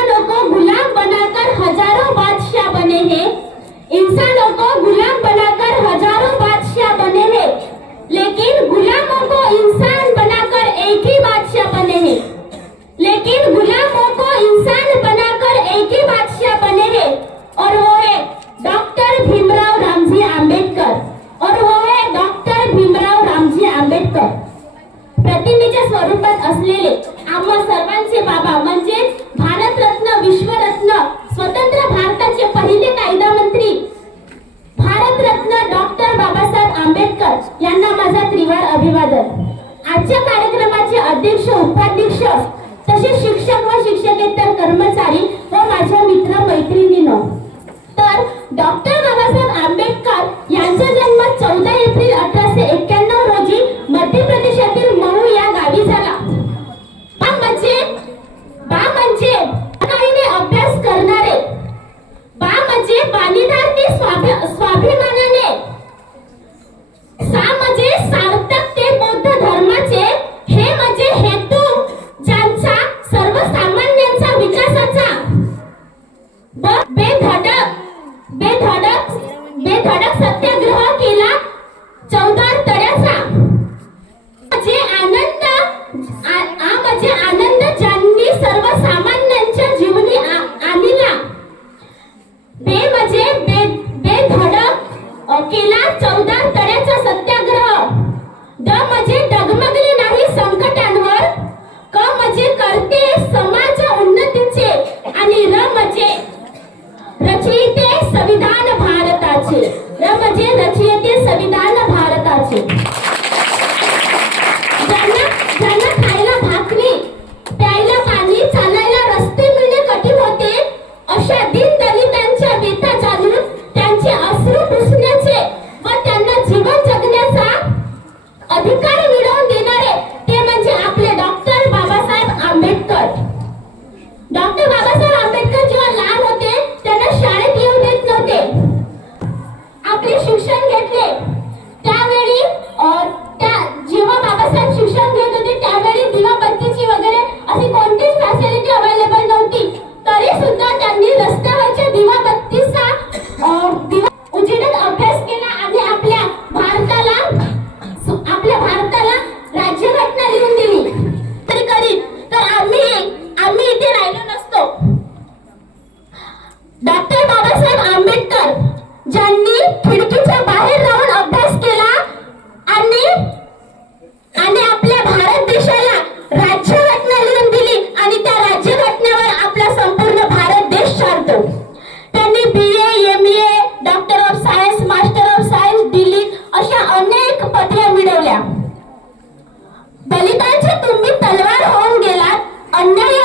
को गुलाम बनाकर हजारों बादशाह बने हैं। इंसानों को गुलाम बनाकर हजारों बादशाह बने हैं, लेकिन गुलामों को इंसान बनाकर एक ही बादशाह बने हैं। लेकिन गुलामों को इंसान बनाकर एक ही बादशाह बने हैं, और वो है डॉक्टर भीमराव रामजी आंबेडकर। और वो है डॉक्टर भीमराव रामजी आंबेडकर। प्रतिमेच्या स्वरूपात असलेले आम्हा सर्वांचे बाबा म्हणजे भारतरत्न, विश्वरत्न, स्वतंत्र भारताचे पहिले कायदा मंत्री भारतरत्न डॉक्टर बाबासाहेब आंबेडकर यांना माझा त्रिवार अभिवादन। आजच्या कार्यक्रमाचे अध्यक्ष, उपाध्यक्ष तसेच शिक्षक व शिक्षकेतर कर्मचारी व माझ्या मित्र मैत्रिणींनो, तर डॉक्टर बाबासाहेब आंबेडकर यांचा जन्म 14 एप्रिल 1891 रोजी मध्य प्रदेशातील मऊ या गावी झाला। बा म्हणजे काहीने अभ्यास करणारे, बा म्हणजे बाणीदार ते स्वाभिमानाने, सा म्हणजे सार्थक ते बौद्ध धर्माचे, हे म्हणजे हेतू ज्यांचा सर्वसामान्यांचा विकासाचा, बेधडक सत्याग्रह केला 14 तळ्याचा, म्हणजे आनंद ज्यांनी सर्वसामान्यांच्या जीवनी आणला, म्हणजे बेधडक केला 14 तळ्याचा सत्याग्रह, ड म्हणजे डगमगले नाही संकटांवर, क म्हणजे करते समाज उन्नतीचे, आणि र म्हणजे रचयिते संविधान भारताचे, र म्हणजे रचयिते संविधान भारताचे। ज्यांना खायला भाकरी, प्यायला पाणी, चालायला रस्ते मिळणे कठीण होते, अशा दीनदलितांच्या व्यथा जाणून त्यांचे अश्रू पुसण्याचे व त्यांना जीवन जगण्याचा अधिकार मिळवून देणारे ते म्हणजे आपले डॉक्टर बाबासाहेब आंबेडकर। डॉक्टर बाबासाहेब आंबेडकर जेव्हा लहान होते त्यांना शाळेत येऊ देत नव्हते। आपले शिक्षण घेतले त्यावेळी जेव्हा बाबासाहेब शिक्षण घेत होते त्यावेळी दिवाबत्तीची वगैरे अशी कोणतीच फॅसिलिटी अवेलेबल नव्हती, तरी सुद्धा त्यांनी रस्त्यावरच्या दिवाबत्तीचा उजेडात अभ्यास केला आणि आपल्या भारताला राज्यघटना लिहून दिली। तर आम्ही इथे राहिलो नसतो। डॉक्टर बाबासाहेब आंबेडकर ज्यांनी खिडकीच्या बाहेर राहून अभ्यास केला आणि आपल्या भारत देशाला राज्यघटना लिहून दिली, आणि त्या राज्यघटनेवर आपला संपूर्ण भारत देश चालतो। त्यांनी BA, MA, doctor of science, master of science, delete अशा अनेक पदव्या मिळवल्या। दलितांचे तुम्ही तलवार होऊन गेलात, अन्याय